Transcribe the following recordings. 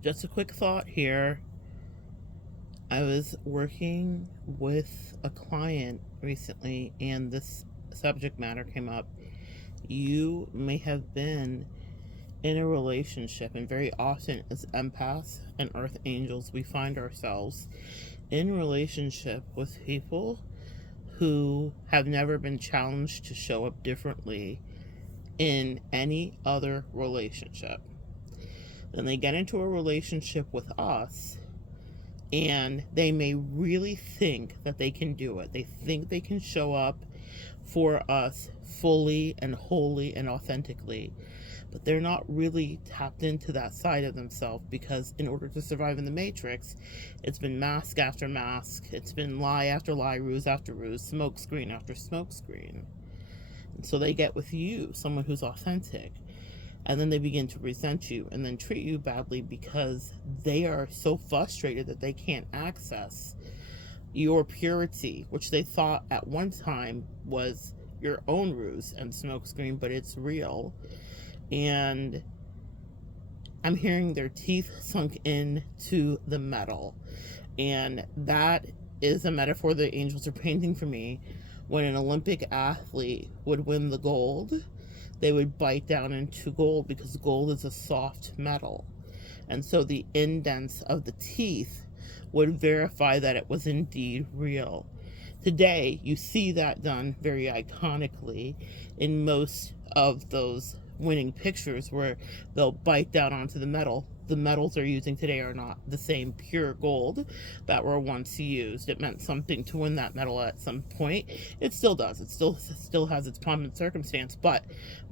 Just a quick thought here. I was working with a client recently, and this subject matter came up. You may have been in a relationship, and very often as empaths and earth angels, we find ourselves in relationship with people who have never been challenged to show up differently in any other relationship. Then they get into a relationship with us, and they may really think that they can do it. They think they can show up for us fully and wholly and authentically, but they're not really tapped into that side of themselves, because in order to survive in the matrix, it's been mask after mask, it's been lie after lie, ruse after ruse, smoke screen after smoke screen. And so they get with you, someone who's authentic, and then they begin to resent you and then treat you badly because they are so frustrated that they can't access your purity, which they thought at one time was your own ruse and smokescreen, but it's real. And I'm hearing their teeth sunk into the metal. And that is a metaphor the angels are painting for me. When an Olympic athlete would win the gold, they would bite down into gold because gold is a soft metal. And so the indents of the teeth would verify that it was indeed real. Today, you see that done very iconically in most of those winning pictures where they'll bite down onto the metal. The metals they're using today are not the same pure gold that were once used. It meant something to win that medal at some point. It still does. It still has its pomp and circumstance. But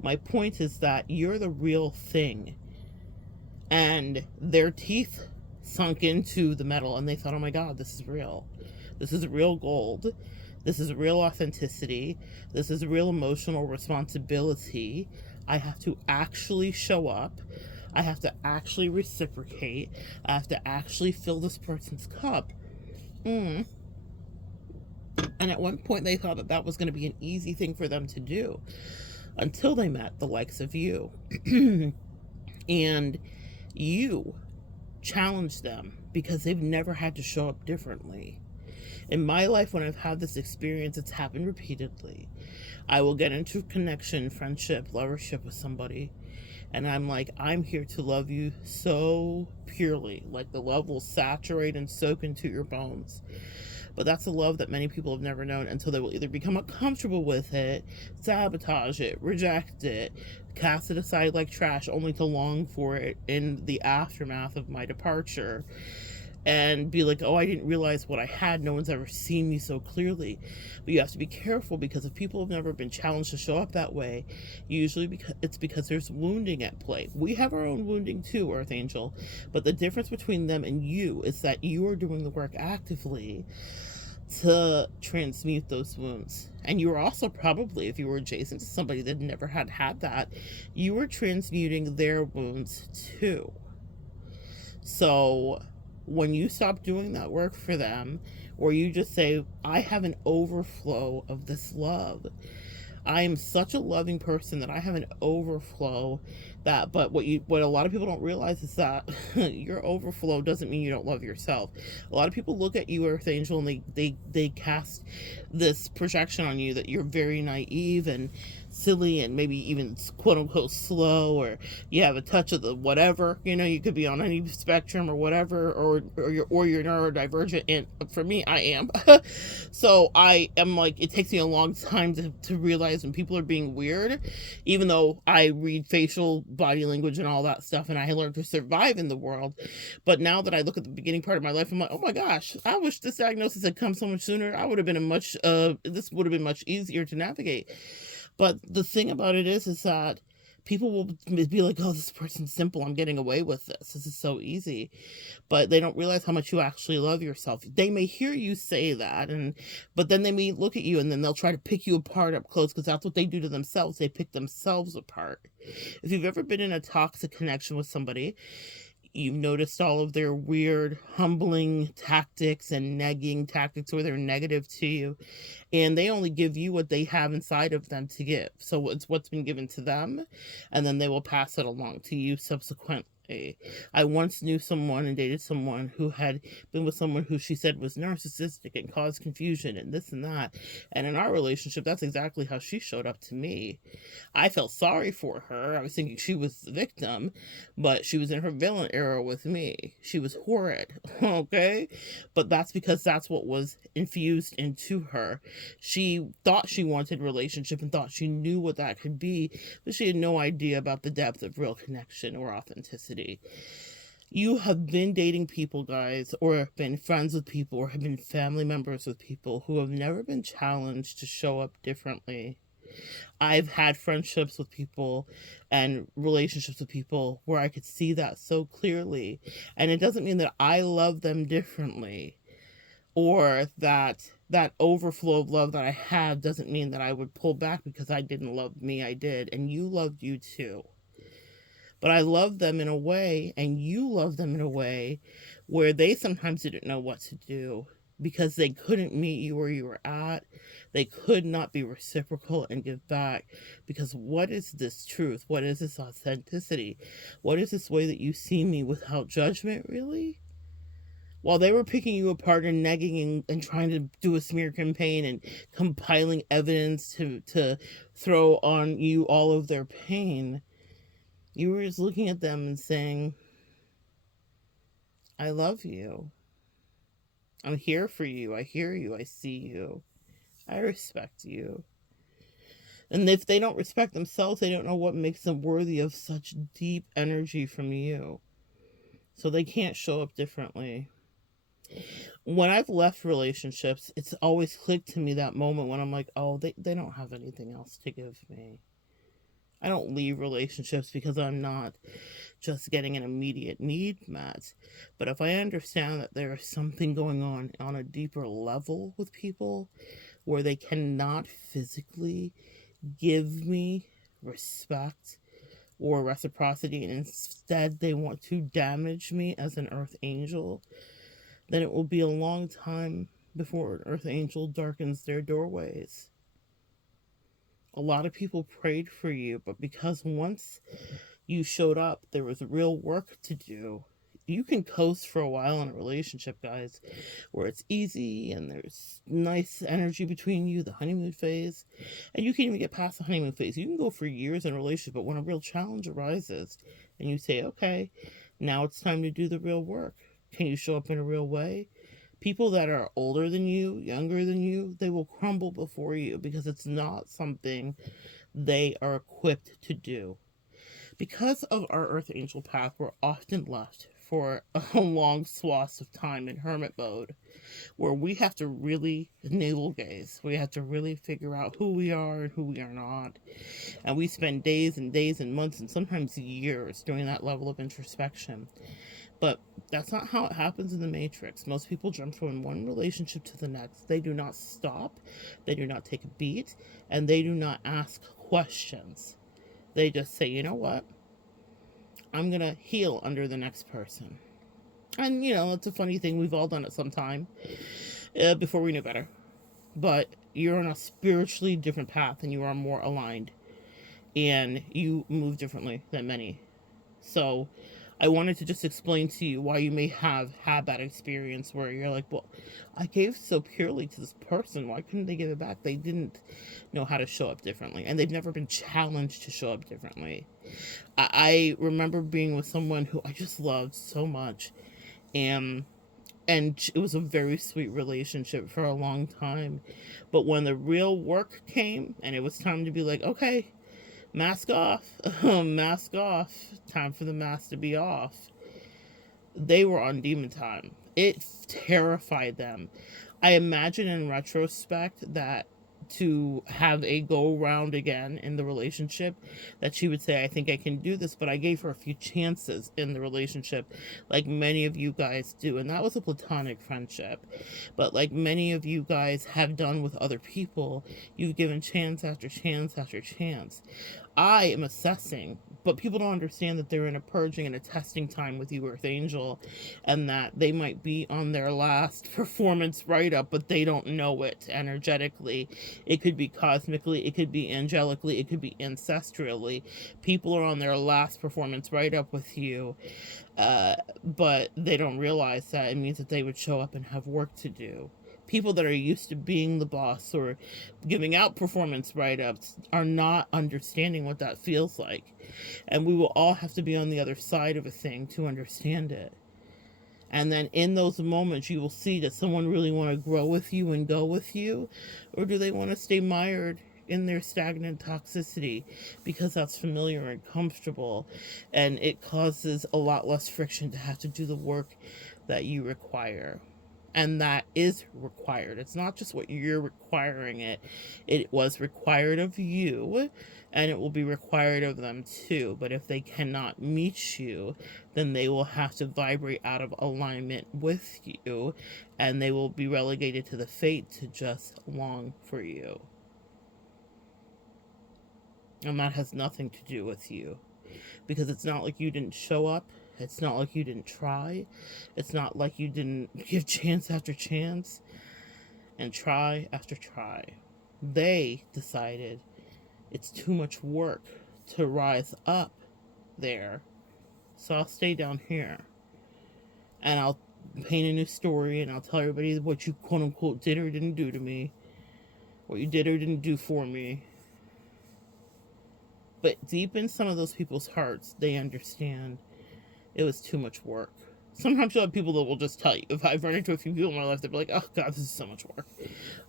my point is that you're the real thing. And their teeth sunk into the metal, and they thought, oh my God, this is real. This is real gold. This is real authenticity. This is real emotional responsibility. I have to actually show up. I have to actually reciprocate. I have to actually fill this person's cup. And at one point, they thought that that was going to be an easy thing for them to do until they met the likes of you. And you challenge them because they've never had to show up differently. In my life, when I've had this experience, it's happened repeatedly. I will get into connection, friendship, lovership with somebody, and I'm like, I'm here to love you so purely. Like the love will saturate and soak into your bones. But that's a love that many people have never known until they will either become uncomfortable with it, sabotage it, reject it, cast it aside like trash, only to long for it in the aftermath of my departure. And be like, oh, I didn't realize what I had. No one's ever seen me so clearly. But you have to be careful, because if people have never been challenged to show up that way, usually because there's wounding at play. We have our own wounding too, Earth Angel. But the difference between them and you is that you are doing the work actively to transmute those wounds. And you were also probably, if you were adjacent to somebody that never had that, you were transmuting their wounds too. So when you stop doing that work for them, or you just say, I have an overflow of this love. I am such a loving person that I have an overflow that, but what a lot of people don't realize is that your overflow doesn't mean you don't love yourself. A lot of people look at you, Earth Angel, and they cast this projection on you that you're very naive and silly and maybe even quote unquote slow, or you have a touch of the whatever, you could be on any spectrum or whatever, or you're neurodivergent. And for me, I am. So I am like, it takes me a long time to realize when people are being weird, even though I read facial body language and all that stuff, and I learned to survive in the world. But now that I look at the beginning part of my life, I'm like, oh my gosh, I wish this diagnosis had come so much sooner. I would have been this would have been much easier to navigate. But the thing about it is that people will be like, oh, this person's simple, I'm getting away with this is so easy. But they don't realize how much you actually love yourself. They may hear you say that, but then they may look at you and then they'll try to pick you apart up close, because that's what they do to themselves. They pick themselves apart. If you've ever been in a toxic connection with somebody, you've noticed all of their weird humbling tactics and negging tactics where they're negative to you, and they only give you what they have inside of them to give. So it's what's been given to them, and then they will pass it along to you subsequently. I once knew someone and dated someone who had been with someone who she said was narcissistic and caused confusion and this and that. And in our relationship, that's exactly how she showed up to me. I felt sorry for her. I was thinking she was the victim, but she was in her villain era with me. She was horrid, okay? But that's because that's what was infused into her. She thought she wanted relationship and thought she knew what that could be, but she had no idea about the depth of real connection or authenticity. You have been dating people, guys, or been friends with people, or have been family members with people who have never been challenged to show up differently. I've had friendships with people and relationships with people where I could see that so clearly. And it doesn't mean that I love them differently, or that overflow of love that I have doesn't mean that I would pull back because I didn't love me. I did, and you loved you too. But I love them in a way, and you love them in a way where they sometimes didn't know what to do because they couldn't meet you where you were at. They could not be reciprocal and give back. Because what is this truth? What is this authenticity? What is this way that you see me without judgment, really? While they were picking you apart and negging and trying to do a smear campaign and compiling evidence to throw on you all of their pain, you were just looking at them and saying, I love you. I'm here for you. I hear you. I see you. I respect you. And if they don't respect themselves, they don't know what makes them worthy of such deep energy from you. So they can't show up differently. When I've left relationships, it's always clicked to me that moment when I'm like, oh, they don't have anything else to give me. I don't leave relationships because I'm not just getting an immediate need met. But if I understand that there is something going on a deeper level with people where they cannot physically give me respect or reciprocity, and instead they want to damage me as an earth angel, then it will be a long time before an earth angel darkens their doorways. A lot of people prayed for you, but because once you showed up, there was real work to do. You can coast for a while in a relationship, guys, where it's easy and there's nice energy between you, the honeymoon phase, and you can even get past the honeymoon phase. You can go for years in a relationship, but when a real challenge arises and you say, okay, now it's time to do the real work. Can you show up in a real way? People that are older than you, younger than you, they will crumble before you because it's not something they are equipped to do. Because of our Earth Angel path, we're often left for a long swath of time in hermit mode where we have to really navel gaze. We have to really figure out who we are and who we are not. And we spend days and days and months and sometimes years doing that level of introspection. But that's not how it happens in the Matrix. Most people jump from one relationship to the next. They do not stop, they do not take a beat, and they do not ask questions. They just say, you know what? I'm going to heal under the next person. And, it's a funny thing. We've all done it sometime before we knew better. But you're on a spiritually different path and you are more aligned. And you move differently than many. So I wanted to just explain to you why you may have had that experience where you're like, well, I gave so purely to this person. Why couldn't they give it back? They didn't know how to show up differently. And they've never been challenged to show up differently. I remember being with someone who I just loved so much. And it was a very sweet relationship for a long time. But when the real work came and it was time to be like, okay, mask off, mask off, time for the mask to be off, they were on demon time. It terrified them. I imagine in retrospect that to have a go round again in the relationship, that she would say, I think I can do this, but I gave her a few chances in the relationship, like many of you guys do. And that was a platonic friendship. But like many of you guys have done with other people, you've given chance after chance after chance. I am assessing But people don't understand that they're in a purging and a testing time with you, Earth Angel, and that they might be on their last performance write-up, but they don't know it energetically. It could be cosmically, it could be angelically, it could be ancestrally. People are on their last performance write-up with you, but they don't realize that it means that they would show up and have work to do. People that are used to being the boss or giving out performance write-ups are not understanding what that feels like. And we will all have to be on the other side of a thing to understand it. And then in those moments, you will see, does someone really want to grow with you and go with you? Or do they want to stay mired in their stagnant toxicity because that's familiar and comfortable, and it causes a lot less friction to have to do the work that you require? And that is required. It's not just what you're requiring it was required of you, and it will be required of them too. But if they cannot meet you, then they will have to vibrate out of alignment with you, and they will be relegated to the fate to just long for you. And that has nothing to do with you, because it's not like you didn't show up. It's not like you didn't try. It's not like you didn't give chance after chance and try after try. They decided it's too much work to rise up there, so I'll stay down here. And I'll paint a new story, and I'll tell everybody what you quote unquote did or didn't do to me, what you did or didn't do for me. But deep in some of those people's hearts, they understand it was too much work. Sometimes you'll have people that will just tell you. If I've run into a few people in my life, they'll be like, oh God, this is so much work.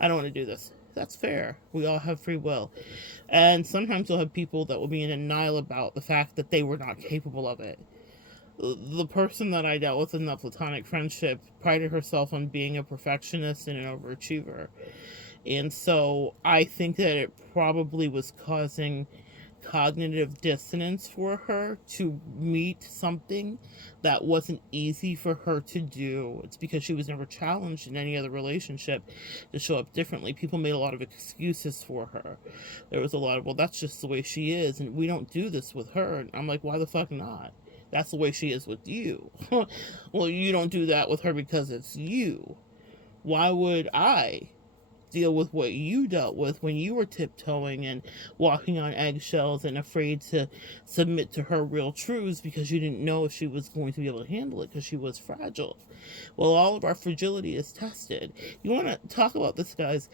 I don't want to do this. That's fair. We all have free will. And sometimes you'll have people that will be in denial about the fact that they were not capable of it. The person that I dealt with in the platonic friendship prided herself on being a perfectionist and an overachiever. And so I think that it probably was causing cognitive dissonance for her to meet something that wasn't easy for her to do. It's because she was never challenged in any other relationship to show up differently. People made a lot of excuses for her. There was a lot of, well, that's just the way she is, and we don't do this with her. And I'm like, why the fuck not? That's the way she is with you. Well, you don't do that with her because it's you. Why would I deal with what you dealt with when you were tiptoeing and walking on eggshells and afraid to submit to her real truths because you didn't know if she was going to be able to handle it because she was fragile? Well, all of our fragility is tested. You want to talk about this, guys?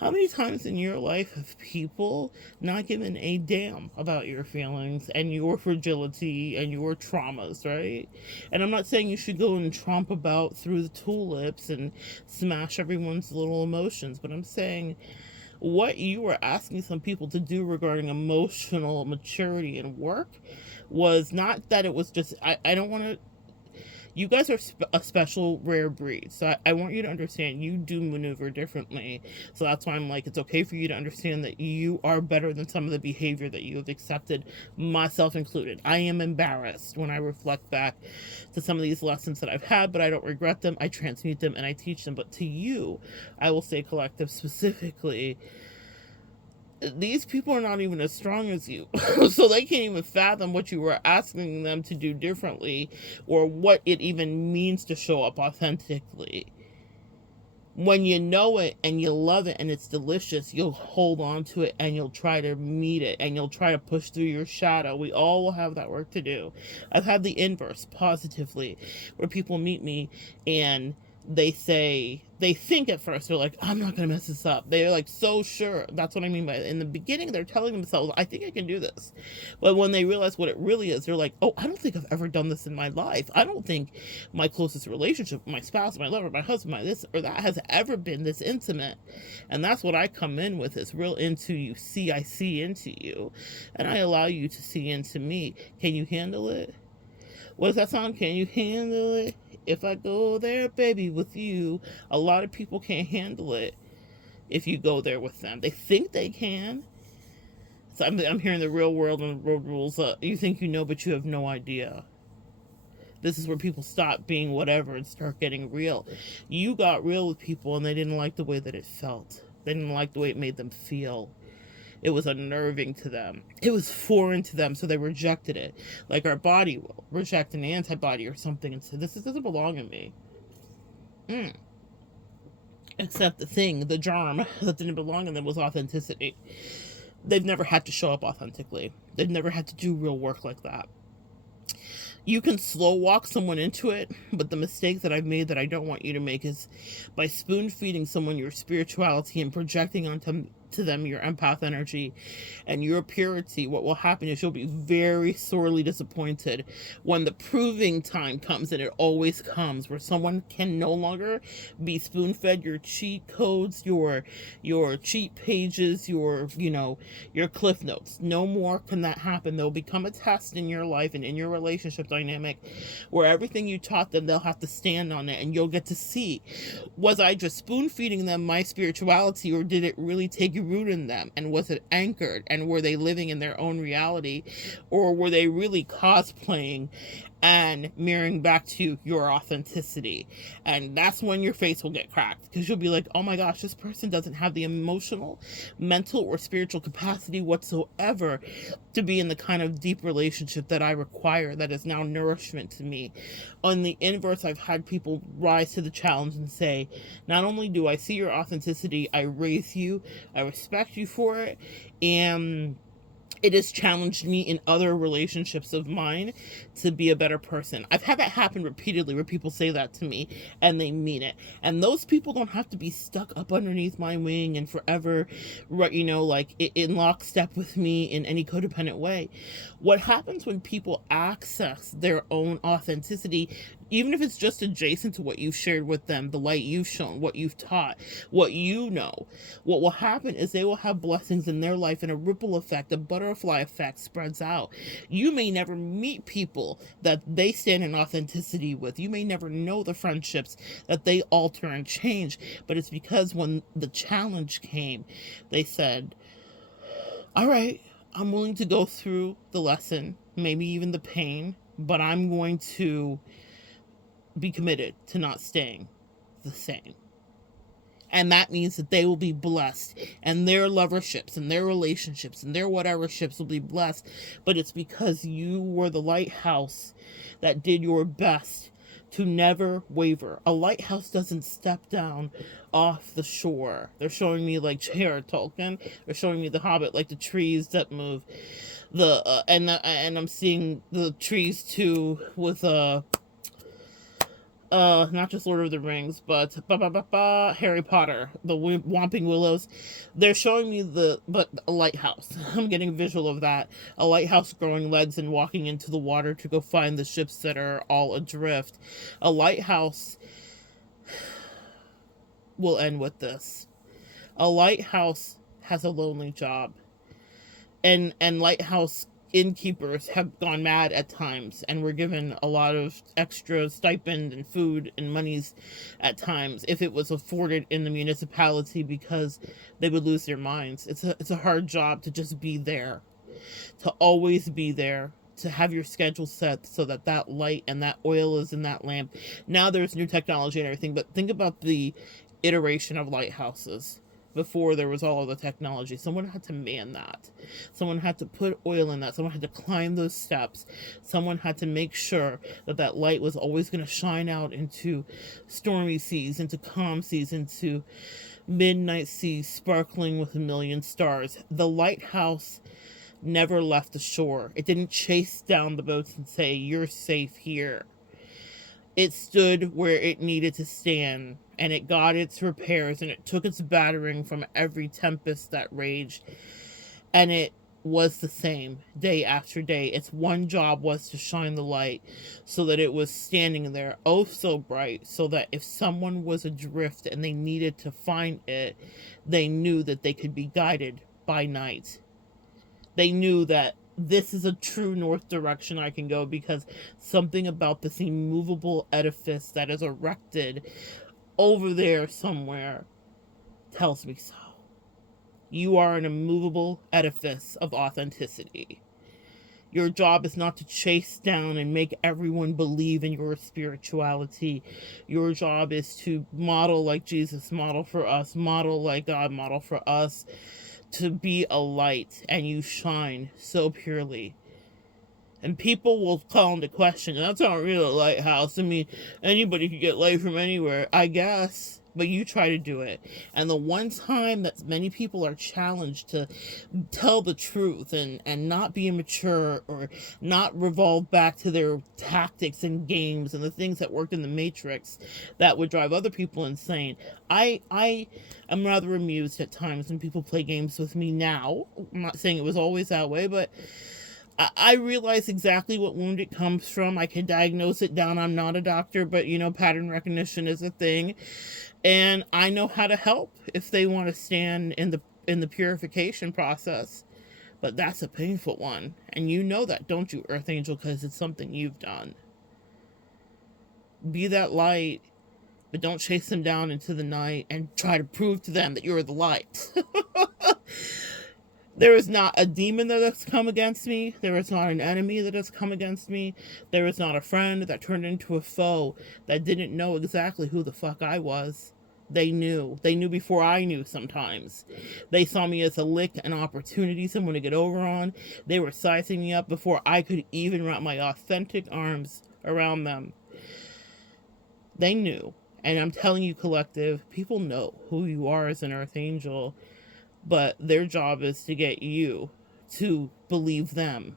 How many times in your life have people not given a damn about your feelings and your fragility and your traumas, right? And I'm not saying you should go and tromp about through the tulips and smash everyone's little emotions, but I'm saying what you were asking some people to do regarding emotional maturity and work was not that it was just, I don't want to, you guys are a special rare breed, so I want you to understand you do maneuver differently. So that's why I'm like, it's okay for you to understand that you are better than some of the behavior that you have accepted, myself included. I am embarrassed when I reflect back to some of these lessons that I've had, but I don't regret them. I transmute them and I teach them. But to you, I will say, collective specifically, these people are not even as strong as you. So they can't even fathom what you were asking them to do differently, or what it even means to show up authentically. When you know it and you love it and it's delicious, you'll hold on to it and you'll try to meet it and you'll try to push through your shadow. We all will have that work to do. I've had the inverse, positively, where people meet me and they say, they think at first, they're like, I'm not going to mess this up. They're like so sure. That's what I mean by it. In the beginning, they're telling themselves, I think I can do this. But when they realize what it really is, they're like, oh, I don't think I've ever done this in my life. I don't think my closest relationship, my spouse, my lover, my husband, my this or that has ever been this intimate. And that's what I come in with, is real into you. See, I see into you. And I allow you to see into me. Can you handle it? What is that song? Can you handle it? If I go there, baby, with you. A lot of people can't handle it if you go there with them. They think they can. So I'm hearing the real world and the road rules. You think you know, but you have no idea. This is where people stop being whatever and start getting real. You got real with people and they didn't like the way that it felt. They didn't like the way it made them feel. It was unnerving to them. It was foreign to them, so they rejected it. Like our body will reject an antibody or something and say, this doesn't belong in me. Except the germ that didn't belong in them was authenticity. They've never had to show up authentically. They've never had to do real work like that. You can slow walk someone into it, but the mistake that I've made that I don't want you to make is by spoon feeding someone your spirituality and projecting onto them your empath energy and your purity. What will happen is you'll be very sorely disappointed when the proving time comes, and it always comes, where someone can no longer be spoon fed your cheat codes, your cheat pages, your cliff notes. No more can that happen. There'll become a test in your life and in your relationship dynamic where everything you taught them, they'll have to stand on it, and you'll get to see, was I just spoon feeding them my spirituality, or did it really take root in them, and was it anchored, and were they living in their own reality, or were they really cosplaying and mirroring back to your authenticity? And that's when your face will get cracked, because you'll be like, oh my gosh, this person doesn't have the emotional, mental, or spiritual capacity whatsoever to be in the kind of deep relationship that I require, that is now nourishment to me. On the inverse, I've had people rise to the challenge and say, not only do I see your authenticity, I raise you, I respect you for it, and it has challenged me in other relationships of mine to be a better person. I've had that happen repeatedly, where people say that to me and they mean it. And those people don't have to be stuck up underneath my wing and forever, like in lockstep with me in any codependent way. What happens when people access their own authenticity, even if it's just adjacent to what you've shared with them, the light you've shown, what you've taught, what you know, what will happen is they will have blessings in their life, and a ripple effect, a butterfly effect spreads out. You may never meet people that they stand in authenticity with. You may never know the friendships that they alter and change, but it's because when the challenge came, they said, all right, I'm willing to go through the lesson, maybe even the pain, but I'm going to be committed to not staying the same. And that means that they will be blessed, and their loverships and their relationships and their whatever ships will be blessed. But it's because you were the lighthouse that did your best to never waver. A lighthouse doesn't step down off the shore. They're showing me like J.R. Tolkien. They're showing me The Hobbit, like the trees that move. And I'm seeing the trees too with not just Lord of the Rings, but Harry Potter, the Whomping Willows. They're showing me a lighthouse. I'm getting a visual of that. A lighthouse growing legs and walking into the water to go find the ships that are all adrift. A lighthouse will end with this. A lighthouse has a lonely job. And lighthouse innkeepers have gone mad at times, and were given a lot of extra stipend and food and monies at times if it was afforded in the municipality, because they would lose their minds. It's a hard job to just be there, to always be there, to have your schedule set so that light and that oil is in that lamp. Now there's new technology and everything, but think about the iteration of lighthouses. Before there was all of the technology, someone had to man that. Someone had to put oil in that. Someone had to climb those steps. Someone had to make sure that light was always going to shine out into stormy seas, into calm seas, into midnight seas sparkling with a million stars. The lighthouse never left the shore. It didn't chase down the boats and say, you're safe here. It stood where it needed to stand, and it got its repairs, and it took its battering from every tempest that raged, and it was the same day after day. Its one job was to shine the light, so that it was standing there, oh so bright, so that if someone was adrift and they needed to find it, they knew that they could be guided by night. They knew that this is a true north direction I can go, because something about this immovable edifice that is erected over there somewhere tells me so. You are an immovable edifice of authenticity. Your job is not to chase down and make everyone believe in your spirituality. Your job is to model like Jesus modeled for us, model like God modeled for us, to be a light, and you shine so purely. And people will call into question, that's not really a lighthouse. I mean, anybody could get light from anywhere, I guess. But you try to do it. And the one time that many people are challenged to tell the truth and not be immature or not revolve back to their tactics and games and the things that worked in the Matrix that would drive other people insane. I am rather amused at times when people play games with me now. I'm not saying it was always that way, but I realize exactly what wound it comes from. I can diagnose it down. I'm not a doctor, but pattern recognition is a thing. And I know how to help if they want to stand in the purification process. But that's a painful one. And you know that, don't you, Earth Angel? Because it's something you've done. Be that light, but don't chase them down into the night and try to prove to them that you're the light. There is not a demon that has come against me. There is not an enemy that has come against me. There is not a friend that turned into a foe that didn't know exactly who the fuck I was. They knew. They knew before I knew sometimes. They saw me as a lick, an opportunity, someone to get over on. They were sizing me up before I could even wrap my authentic arms around them. They knew. And I'm telling you, collective, people know who you are as an Earth Angel. But their job is to get you to believe them.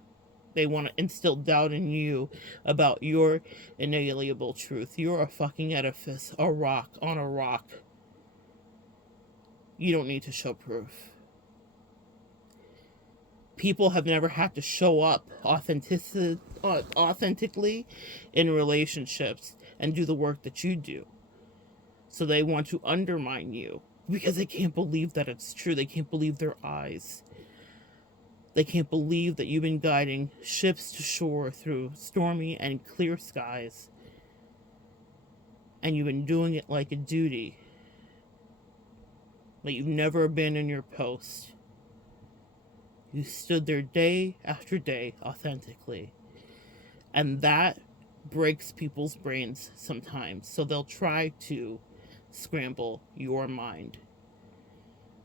They want to instill doubt in you about your inalienable truth. You're a fucking edifice, a rock on a rock. You don't need to show proof. People have never had to show up authentically in relationships and do the work that you do. So they want to undermine you. Because they can't believe that it's true. They can't believe their eyes. They can't believe that you've been guiding ships to shore through stormy and clear skies. And you've been doing it like a duty. That you've never abandoned your post. You stood there day after day authentically. And that breaks people's brains sometimes. So they'll try to scramble your mind.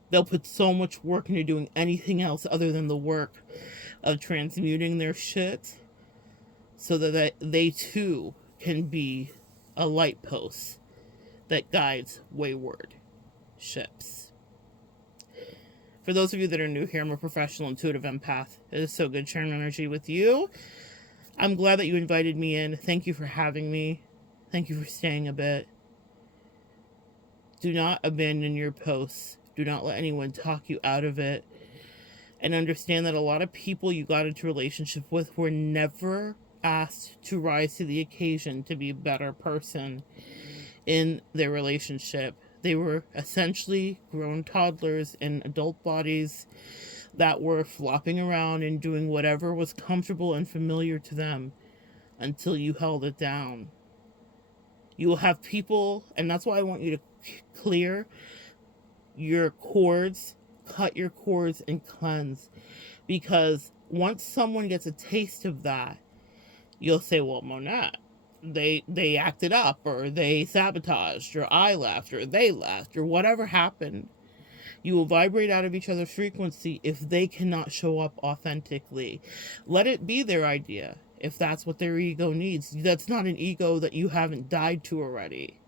They'll put so much work into doing anything else other than the work of transmuting their shit so that they too can be a light post that guides wayward ships. For those of you that are new here, I'm a professional intuitive empath. It is so good sharing energy with you. I'm glad that you invited me in. Thank you for having me. Thank you for staying a bit. Do not abandon your posts. Do not let anyone talk you out of it. And understand that a lot of people you got into a relationship with were never asked to rise to the occasion to be a better person in their relationship. They were essentially grown toddlers in adult bodies that were flopping around and doing whatever was comfortable and familiar to them until you held it down. You will have people, and that's why I want you to clear your cords, cut your cords, and cleanse. Because once someone gets a taste of that, you'll say, well, Monette, they acted up, or they sabotaged, or I left, or they left, or whatever happened. You will vibrate out of each other's frequency if they cannot show up authentically. Let it be their idea. If that's what their ego needs. That's not an ego that you haven't died to already.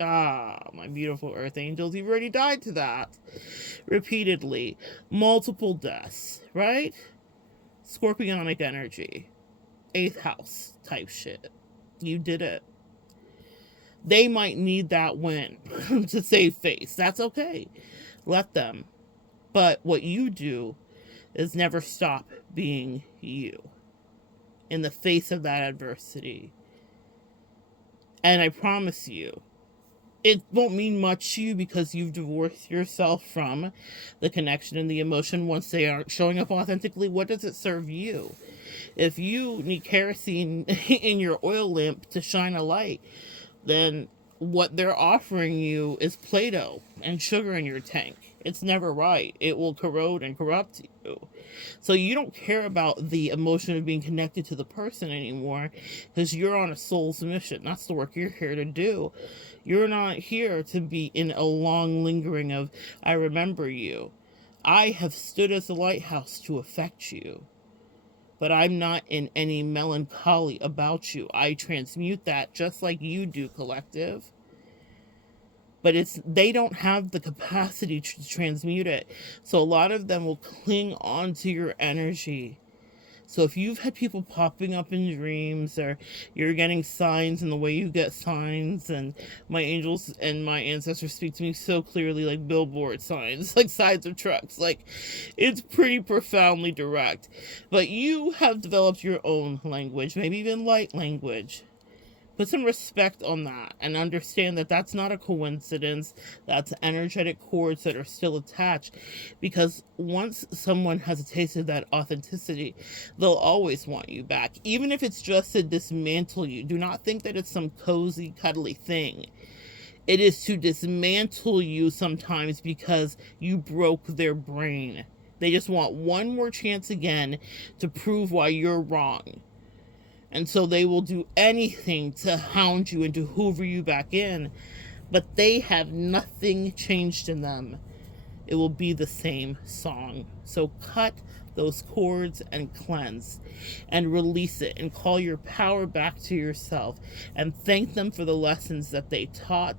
Ah, my beautiful Earth Angels, you've already died to that. Repeatedly. Multiple deaths, right? Scorpionic energy. 8th house type shit. You did it. They might need that win to save face. That's okay. Let them. But what you do is never stop being you in the face of that adversity. And I promise you, it won't mean much to you because you've divorced yourself from the connection and the emotion once they aren't showing up authentically. What does it serve you? If you need kerosene in your oil lamp to shine a light, then what they're offering you is Play-Doh and sugar in your tank. It's never right. It will corrode and corrupt you. So you don't care about the emotion of being connected to the person anymore because you're on a soul's mission. That's the work you're here to do. You're not here to be in a long lingering of, I remember you. I have stood as a lighthouse to affect you, but I'm not in any melancholy about you. I transmute that just like you do, collective. But they don't have the capacity to transmute it. So a lot of them will cling on to your energy. So if you've had people popping up in dreams, or you're getting signs in the way you get signs, and my angels and my ancestors speak to me so clearly, like billboard signs, like sides of trucks, like it's pretty profoundly direct. But you have developed your own language, maybe even light language. Put some respect on that and understand that that's not a coincidence. That's energetic cords that are still attached, because once someone has a taste of that authenticity, they'll always want you back, even if it's just to dismantle you. Do not think that it's some cozy, cuddly thing. It is to dismantle you sometimes because you broke their brain. They just want one more chance again to prove why you're wrong. And so they will do anything to hound you and to hoover you back in. But they have nothing changed in them. It will be the same song. So cut those cords and cleanse and release it and call your power back to yourself and thank them for the lessons that they taught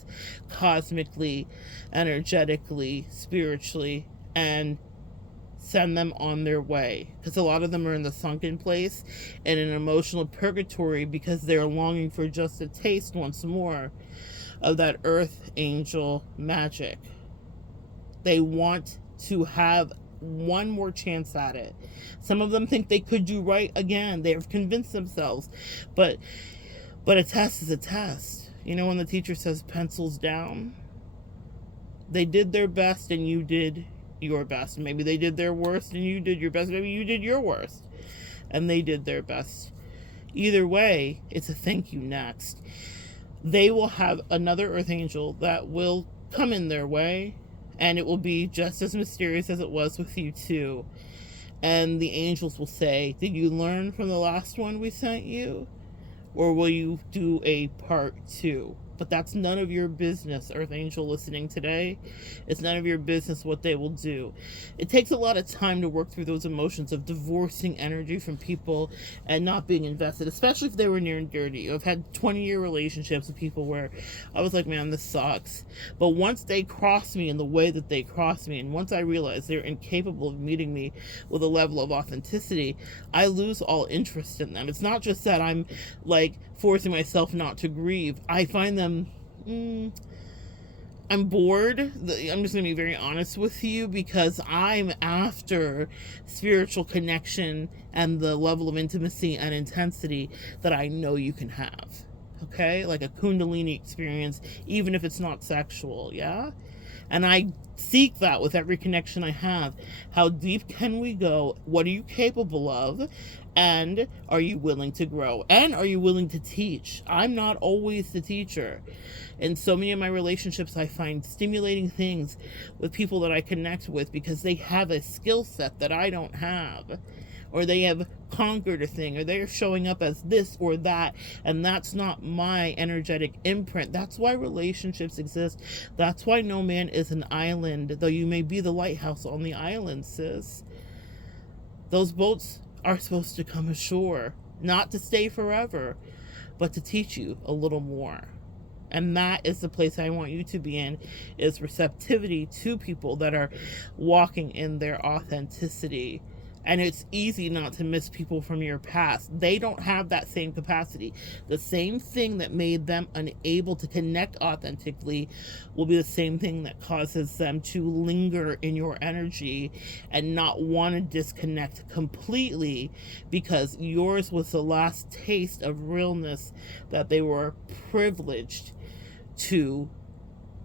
cosmically, energetically, spiritually, and send them on their way, because a lot of them are in the sunken place and an emotional purgatory because they're longing for just a taste once more of that earth angel magic. They want to have one more chance at it. Some of them think they could do right again. They have convinced themselves, but a test is a test. You know, when the teacher says pencils down, they did their best and you did your best. Maybe they did their worst and you did your best. Maybe you did your worst and they did their best. Either way, it's a thank you next. They will have another earth angel that will come in their way, and it will be just as mysterious as it was with you too. And the angels will say, did you learn from the last one we sent you? Or will you do a part 2? But that's none of your business, Earth Angel listening today. It's none of your business what they will do. It takes a lot of time to work through those emotions of divorcing energy from people and not being invested, especially if they were near and dirty. I've had 20-year relationships with people where I was like, man, this sucks. But once they cross me in the way that they cross me, and once I realize they're incapable of meeting me with a level of authenticity, I lose all interest in them. It's not just that I'm like forcing myself not to grieve. I find them, I'm bored. I'm just going to be very honest with you, because I'm after spiritual connection and the level of intimacy and intensity that I know you can have. Okay? Like a Kundalini experience, even if it's not sexual. Yeah? And I seek that with every connection I have. How deep can we go? What are you capable of? And are you willing to grow? And are you willing to teach? I'm not always the teacher. In so many of my relationships, I find stimulating things with people that I connect with because they have a skill set that I don't have. Or they have conquered a thing, or they're showing up as this or that, and that's not my energetic imprint. That's why relationships exist. That's why no man is an island, though you may be the lighthouse on the island, sis. Those boats are supposed to come ashore, not to stay forever, but to teach you a little more. And that is the place I want you to be in, is receptivity to people that are walking in their authenticity. And it's easy not to miss people from your past. They don't have that same capacity. The same thing that made them unable to connect authentically will be the same thing that causes them to linger in your energy and not want to disconnect completely, because yours was the last taste of realness that they were privileged to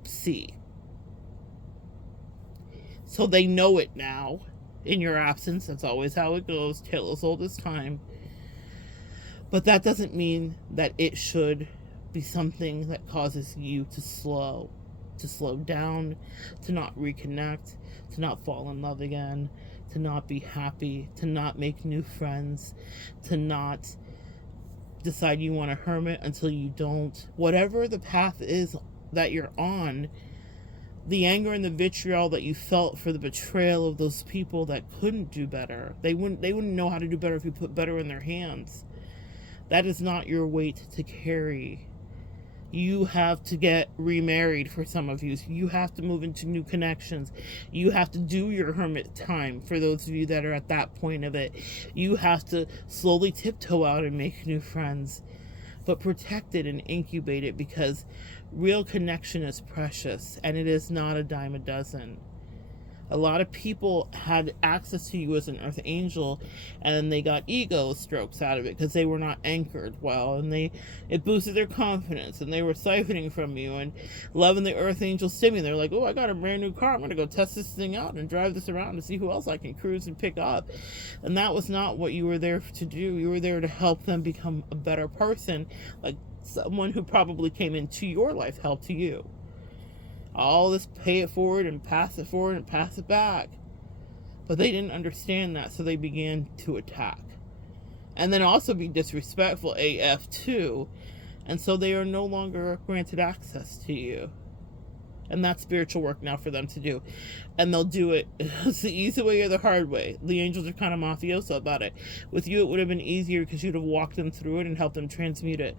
see. So they know it now. In your absence, that's always how it goes, tale as old as time. But that doesn't mean that it should be something that causes you to slow down, to not reconnect, to not fall in love again, to not be happy, to not make new friends, to not decide you want a hermit until you don't. Whatever the path is that you're on, The anger and the vitriol that you felt for the betrayal of those people that couldn't do better. They wouldn't know how to do better if you put better in their hands. That is not your weight to carry. You have to get remarried for some of you. You have to move into new connections. You have to do your hermit time for those of you that are at that point of it. You have to slowly tiptoe out and make new friends. But protect it and incubate it, because real connection is precious and it is not a dime a dozen. A lot of people had access to you as an earth angel and they got ego strokes out of it because they were not anchored well, and it boosted their confidence, and they were siphoning from you and loving the earth angel stimmy. They're like, oh, I got a brand new car, I'm going to go test this thing out and drive this around to see who else I can cruise and pick up. And that was not what you were there to do. You were there to help them become a better person, like someone who probably came into your life helped you. All this pay it forward and pass it forward and pass it back. But they didn't understand that, so they began to attack. And then also be disrespectful AF too. And so they are no longer granted access to you. And that's spiritual work now for them to do. And they'll do it. It's the easy way or the hard way. The angels are kind of mafioso about it. With you, it would have been easier because you'd have walked them through it and helped them transmute it.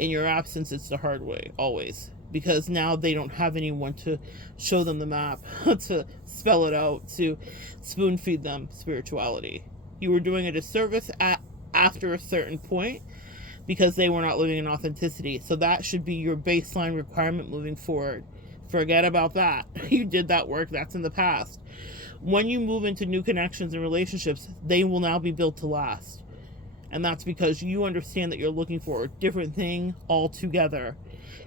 In your absence, it's the hard way, always. Because now they don't have anyone to show them the map, to spell it out, to spoon feed them spirituality. You were doing a disservice after a certain point because they were not living in authenticity. So that should be your baseline requirement moving forward. Forget about that. You did that work. That's in the past. When you move into new connections and relationships, they will now be built to last. And that's because you understand that you're looking for a different thing altogether.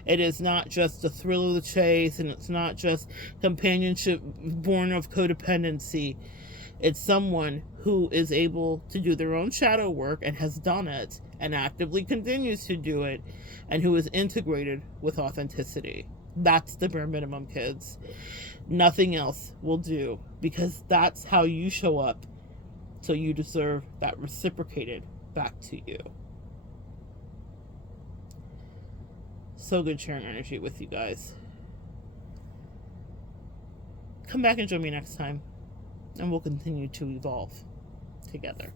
It is not just the thrill of the chase, and it's not just companionship born of codependency. It's someone who is able to do their own shadow work and has done it and actively continues to do it, and who is integrated with authenticity. That's the bare minimum, kids. Nothing else will do, because that's how you show up. So you deserve that reciprocated back to you. So good sharing energy with you guys. Come back and join me next time, and we'll continue to evolve together.